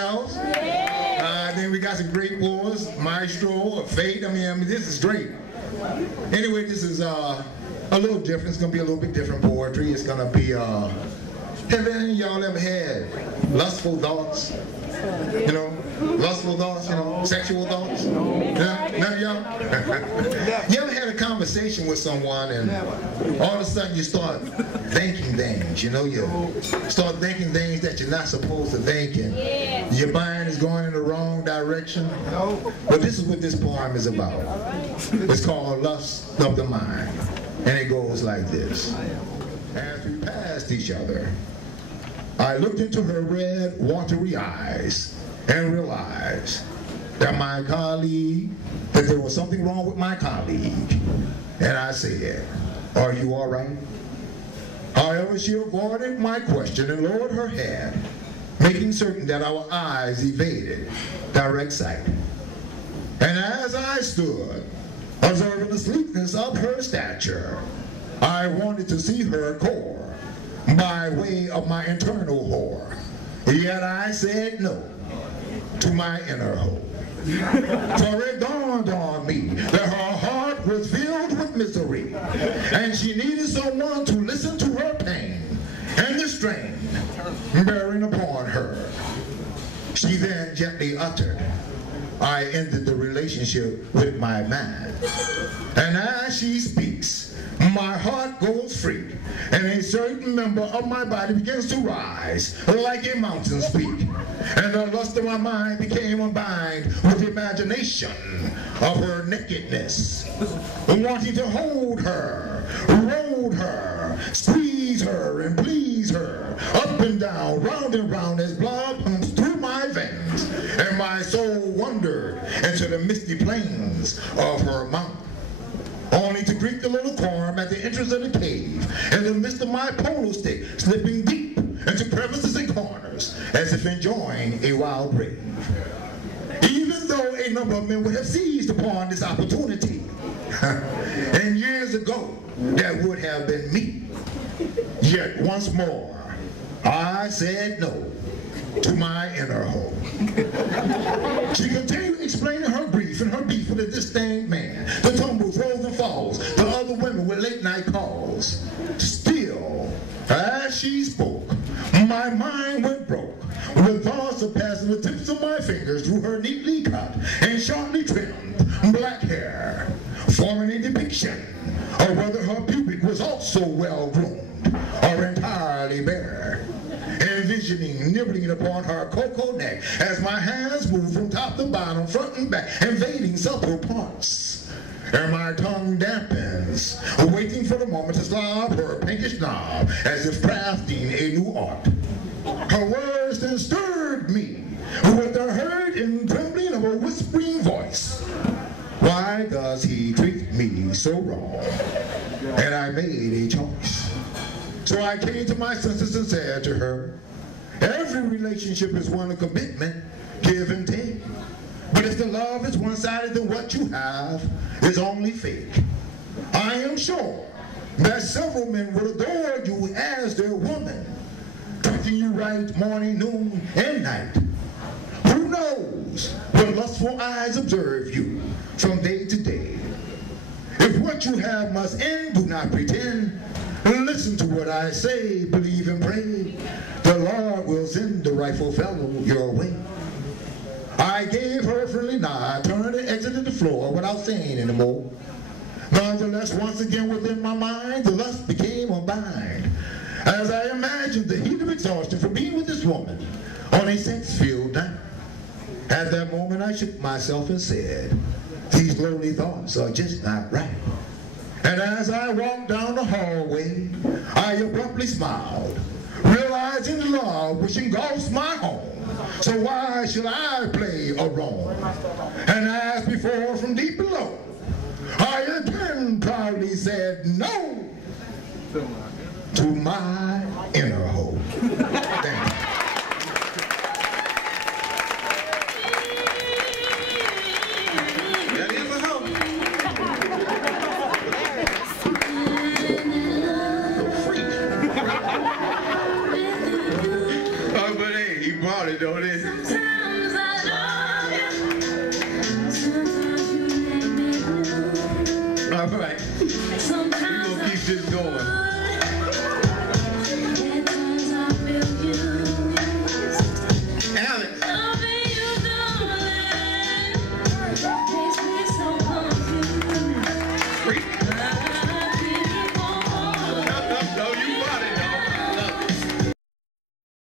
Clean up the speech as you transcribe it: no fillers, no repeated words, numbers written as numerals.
house. Then we got some great boys, Maestro, Fate. I mean, this is great. Anyway, this is a little different. It's going to be a little bit different poetry. It's going to be, have any of y'all ever had lustful thoughts? You know, lustful thoughts, you know, sexual thoughts? None of y'all? You ever had a conversation with someone and all of a sudden you start thinking things, you know, you start thinking things that you're not supposed to think, and your mind is going in the wrong direction? But this is what this poem is about. It's called Lust of the Mind, and it goes like this. As we passed each other, I looked into her red, watery eyes and realized that there was something wrong with my colleague. And I said, "Are you all right?" However, she avoided my question and lowered her head, making certain that our eyes evaded direct sight. And as I stood, observing the sleekness of her stature, I wanted to see her core by way of my internal whore. Yet I said no to my inner hoe. For it dawned on me that her heart was filled with misery, and she needed someone to listen to her pain and the strain bearing upon her. She then gently uttered, "I ended the relationship with my man." And as she speaks, my heart goes free, and a certain member of my body begins to rise like a mountain's peak. And the lust of my mind became combined with the imagination of her nakedness, wanting to hold her, roll her, squeeze her, and please her, up and down, round and round, as blood pumps through my veins, and my soul wandered into the misty plains of her mouth, only to greet the little corn at the entrance of the cave, in the midst of my polo stick, slipping deep into crevices and corners, as if enjoying a wild rave. Even though a number of men would have seized upon this opportunity, and years ago, that would have been me. Yet once more, I said no to my inner hoe. She continued explaining her grief and her beef with a disdained man, the tumbles, rolls, and falls, the other women with late night calls. Still, as she spoke, my mind went broke, with thoughts of passing the tips of my fingers through her neatly cut and sharply trimmed black hair, forming a depiction of whether her pubic was also well groomed or entirely bare. Envisioning nibbling upon her cocoa neck as my hands move from top to bottom, front and back, invading subtle parts. And my tongue dampens, waiting for the moment to slob her pinkish knob as if crafting a new art. Her words then stirred me with the hurt and trembling of a whispering voice. Why does he treat me so wrong? And I made a choice. So I came to my senses and said to her, every relationship is one of commitment, give and take. But if the love is one-sided, then what you have is only fake. I am sure that several men would adore you as their woman, treating you right morning, noon, and night. Who knows when lustful eyes observe you from day to day? If what you have must end, do not pretend. Listen to what I say, believe and pray. The Lord will send the rightful fellow your way. I gave her a friendly nod, turned and exited the floor without saying anymore. Nonetheless, once again within my mind, the lust became a bind, as I imagined the heat of exhaustion for being with this woman on a sex-filled night. At that moment, I shook myself and said, these lowly thoughts are just not right. And as I walked down the hallway, I abruptly smiled, realizing the love which engulfs my home. So why should I play a role? And as before, from deep below, I again proudly said no to my inner hoe. Thank you. But hey, he brought it, don't it? All right. We're gonna keep this going. Alex. Free.